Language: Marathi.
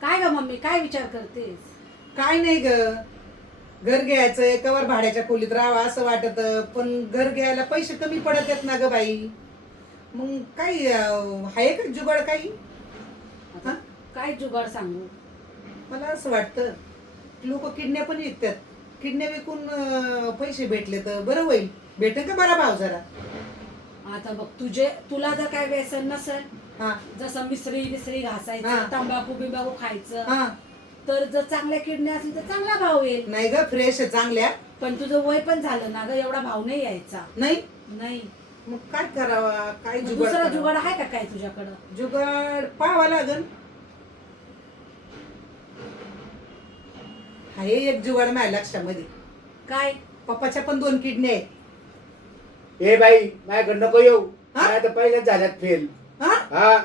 काय ग मम्मी, काय विचार करतेस? काय नाही ग, घर घ्यायचंय कवर भाड्याच्या खोलीत राहावं असं वाटत, पण घर घ्यायला पैसे कमी पडत आहेत ना ग बाई. मग काही आहे का जुगाड काही? आता काय जुगाड सांगू? मला असं वाटतं लोक किडन्या पण विकतात, किडन्या विकून पैसे भेटले तर बरं होईल. भेटेल का बरा भाव जरा? आता बघ, तुला जर काय व्यसन नसेल, हा जसं मिसरी बिसरी हा. घासायचं, तंबाखू बिंबाखू खायचं, हा तर जर चांगल्या किडन्या असतील तर चांगला भाव येईल. नाही ग, फ्रेश चांगल्या. पण तुझं वय पण झालं ना ग, एवढा भाव नाही यायचा. नाही नाही. मग काय करावा, काय मग जुगाड दुसरा करावा? जुगाड आहे का काय तुझ्याकडं? जुगाड पाहावा लागल. आहे एक जुगाड माझ्या लक्षामध्ये. काय? पप्पाच्या पण 2 किडन्या आहेत. ए बाई माझ्याकडे नको येऊ. हा? नाही तर पहिल्याच झाल्यात फेल. हा हा